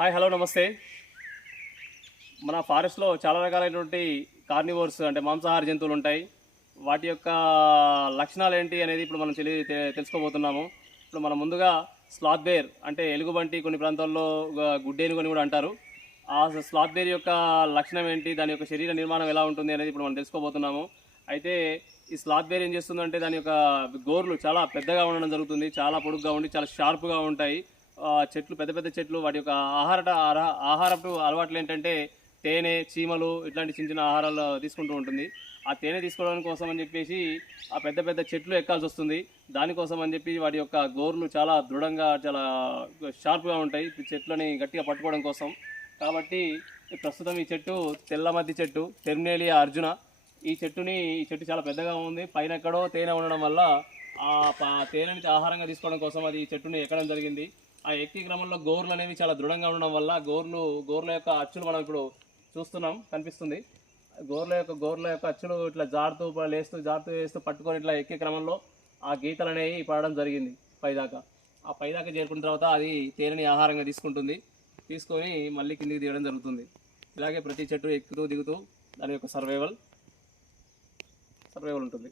Hi hello నమస్తే. మన ఫారెస్ట్లో చాలా రకాలైనటువంటి కార్నివోర్స్ అంటే మాంసాహార జంతువులు ఉంటాయి. వాటి యొక్క లక్షణాలు ఏంటి అనేది ఇప్పుడు మనం తెలుసుకోబోతున్నాము. ఇప్పుడు మనం ముందుగా స్లాత్ బేర్ అంటే ఎలుగుబంటి, కొన్ని ప్రాంతాల్లో గుడ్డేనుగు అని కూడా అంటారు. ఆ స్లాత్ బేర్ యొక్క లక్షణం ఏంటి, దాని యొక్క శరీర నిర్మాణం ఎలా ఉంటుంది అనేది ఇప్పుడు మనం తెలుసుకోబోతున్నాము. అయితే ఈ స్లాత్ బేర్ ఏం చేస్తుందంటే దాని యొక్క గోర్లు చాలా పెద్దగా ఉండడం జరుగుతుంది, చాలా పొడుగ్గా ఉండి చాలా షార్ప్గా ఉంటాయి. చెట్లు, పెద్ద పెద్ద చెట్లు, వాటి యొక్క ఆహారపు అలవాట్లు ఏంటంటే తేనె, చీమలు ఇట్లాంటి చిన్న చిన్న ఆహారాలు తీసుకుంటూ ఉంటుంది. ఆ తేనె తీసుకోవడం కోసం అని చెప్పేసి ఆ పెద్ద పెద్ద చెట్లు ఎక్కాల్సి వస్తుంది. దానికోసం అని చెప్పి వాటి యొక్క గోర్లు చాలా దృఢంగా, చాలా షార్ప్గా ఉంటాయి చెట్లని గట్టిగా పట్టుకోవడం కోసం. కాబట్టి ప్రస్తుతం ఈ చెట్టు తెల్లమద్ది చెట్టు, టెర్మినేలియా అర్జున. ఈ చెట్టు చాలా పెద్దగా ఉంది. పైన ఎక్కడో తేనె ఉండడం వల్ల ఆ తేనెని ఆహారంగా తీసుకోవడం కోసం అది ఈ చెట్టుని ఎక్కడం జరిగింది. ఆ ఎక్కే క్రమంలో గోర్లు అనేవి చాలా దృఢంగా ఉండడం వల్ల గోర్ల యొక్క అచ్చులు మనం ఇప్పుడు చూస్తున్నాం, కనిపిస్తుంది. గోర్ల యొక్క అచ్చులు ఇట్లా జారుతూ వేస్తూ పట్టుకొని ఇట్లా ఎక్కే క్రమంలో ఆ గీతలు అనేవి పడడం జరిగింది పైదాకా. ఆ పైదాకా చేరుకున్న తర్వాత అది తేనెని ఆహారంగా తీసుకొని మళ్ళీ కిందికి దిగడం జరుగుతుంది. ఇలాగే ప్రతి చెట్టు ఎక్కుతూ దిగుతూ దాని యొక్క సర్వైవల్ ఉంటుంది.